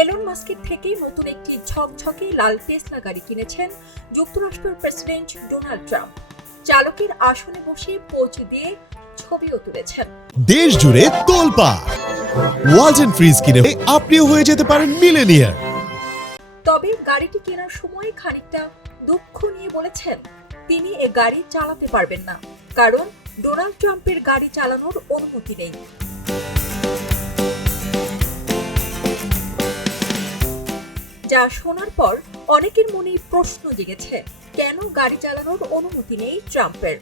Elon মাস্কের থেকে নতুন একটি ঝকঝকে লাল টেসলা গাড়ি কিনেছেন যুক্তরাষ্ট্রের প্রেসিডেন্ট ডোনাল্ড ট্রাম্প। চালকের আসনে বসে পৌঁছে দিয়ে ছবিও তুলেছেন। দেশ জুড়ে তোলপা ওয়ালটন ফ্রিজ কিনে আপনিও হয়ে যেতে পারেন মিলেনিয়ার তবে গাড়িটি কেনার সময় খানিকটা দুঃখ নিয়ে বলেছেন তিনি এ গাড়ি চালাতে পারবেন না কারণ ডোনাল্ড ট্রাম্পের গাড়ি চালানোর অনুমতি নেই। যা শোনার পর অনেকের মনেই প্রশ্ন জেগেছে, কেন গাড়ি চালানোর অনুমতি নেই ট্রাম্পের?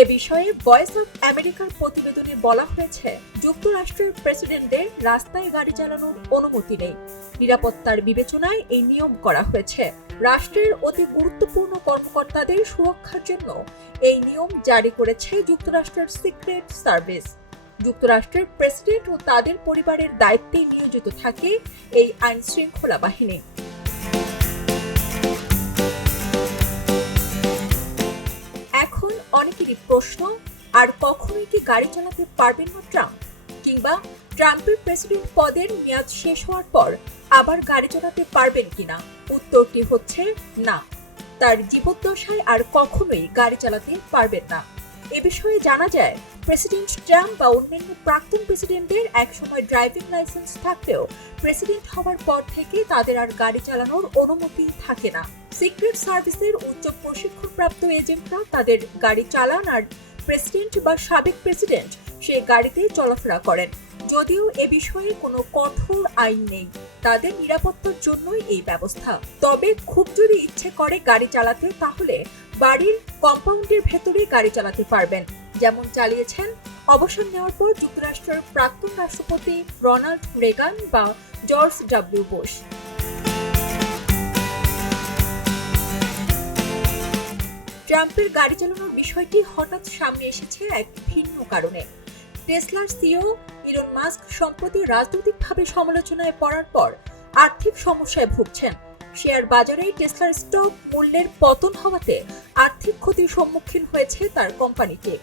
এ বিষয়ে ভয়েস অফ আমেরিকার প্রতিবেদনে বলা হয়েছে, যুক্তরাষ্ট্রের প্রেসিডেন্টের রাস্তায় গাড়ি চালানোর অনুমতি নেই। নিরাপত্তার বিবেচনায় এই নিয়ম করা হয়েছে। রাষ্ট্রের অতি গুরুত্বপূর্ণ কর্মকর্তাদের সুরক্ষার জন্য এই নিয়ম জারি করেছে যুক্তরাষ্ট্রের সিক্রেট সার্ভিস। যুক্তরাষ্ট্রের প্রেসিডেন্ট ও তাদের পরিবারের দায়িত্বে নিয়োজিত থাকে এই আইন শৃঙ্খলা বাহিনী। এখন অনেকেরই প্রশ্ন, আর কখনোই কি গাড়ি চালাতে পারবেন না ট্রাম্প? কিংবা ট্রাম্পের প্রেসিডেন্ট পদের মেয়াদ শেষ হওয়ার পর আবার গাড়ি চালাতে পারবেন কিনা? উত্তরটি হচ্ছে না। তার জীবদ্দশায় আর কখনোই গাড়ি চালাতে পারবেন না। এ বিষয়ে জানা যায়, প্রেসিডেন্ট ট্রাম্প বা অন্যান্য প্রাক্তন প্রেসিডেন্টের একসময় ড্রাইভিং লাইসেন্স থাকলেও প্রেসিডেন্ট হওয়ার পর থেকে তাদের আর গাড়ি চালানোর অনুমতি থাকে না। সিক্রেট সার্ভিসের উচ্চ প্রশিক্ষণপ্রাপ্ত এজেন্টরা তাদের গাড়ি চালান আর প্রেসিডেন্ট বা সাবেক প্রেসিডেন্ট সে গাড়িতে চলাফেরা করেন। যদিও এ বিষয়ে কোনো কঠোর আইন নেই, তাদের নিরাপত্তার জন্যই এই ব্যবস্থা। তবে খুব যদি ইচ্ছে করে গাড়ি চালাতে, তাহলে বাড়ির কম্পাউন্ডের ভেতরে গাড়ি চালাতে পারবেন। যেমন চালিয়েছেন, অবসর নেওয়ার পর যুক্তরাষ্ট্রের প্রাক্তন রাষ্ট্রপতি রোনাল্ড রেগান বা জর্জ ডাব্লিউ বুশ। ট্রাম্পের গাড়ি চালানোর বিষয়টি হঠাৎ সামনে এসেছে এক ভিন্ন কারণে। টেসলার সিও ইলন মাস্ক সম্প্রতি রাজনৈতিকভাবে সমালোচনায় পড়ার পর আর্থিক সমস্যায় ভুগছেন। শেয়ার বাজারে টেসলার স্টক মূল্যের পতন হওয়াতে আর্থিক ক্ষতির সম্মুখীন হয়েছে তার কোম্পানিটি।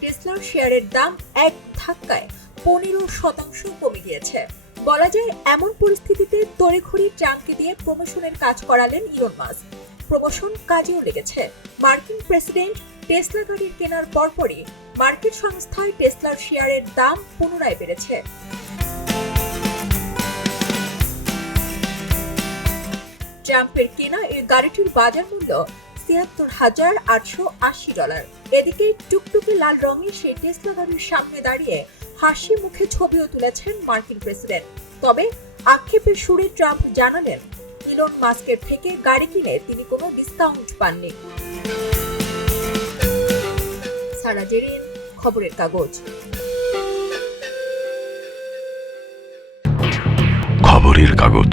টেসলার শেয়ারের দাম এক ধাক্কায় পনেরো শতাংশ কমে গিয়েছে। বলা যায়, এমন পরিস্থিতিতে তড়িঘড়ি ট্রাম্পকে দিয়ে প্রমোশনের কাজ করালেন ইলন মাস্ক। প্রমোশন কাজেও লেগেছে। মার্কিন প্রেসিডেন্ট টেসলা গাড়ির কেনার পরপরই মার্কেট সংস্থায় টেসলার শেয়ারের দাম পুনরায় বেড়েছে। ট্রাম্পের কেনা এই গাড়িটির বাজার মূল্য ছিয়াত্তর হাজার আটশো আশি ডলার। এদিকে টুকটুকে লাল রঙের সেই টেসলা গাড়ির সামনে দাঁড়িয়ে হাসি মুখে ছবিও তুলেছেন মার্কিন প্রেসিডেন্ট। তবে আক্ষেপের সুরে ট্রাম্প জানালেন, ইলন মাস্কের থেকে গাড়ি কিনে তিনি কোনো ডিসকাউন্ট পাননি। সারা জেরিন খবরের কাগজ। খবরের কাগজ।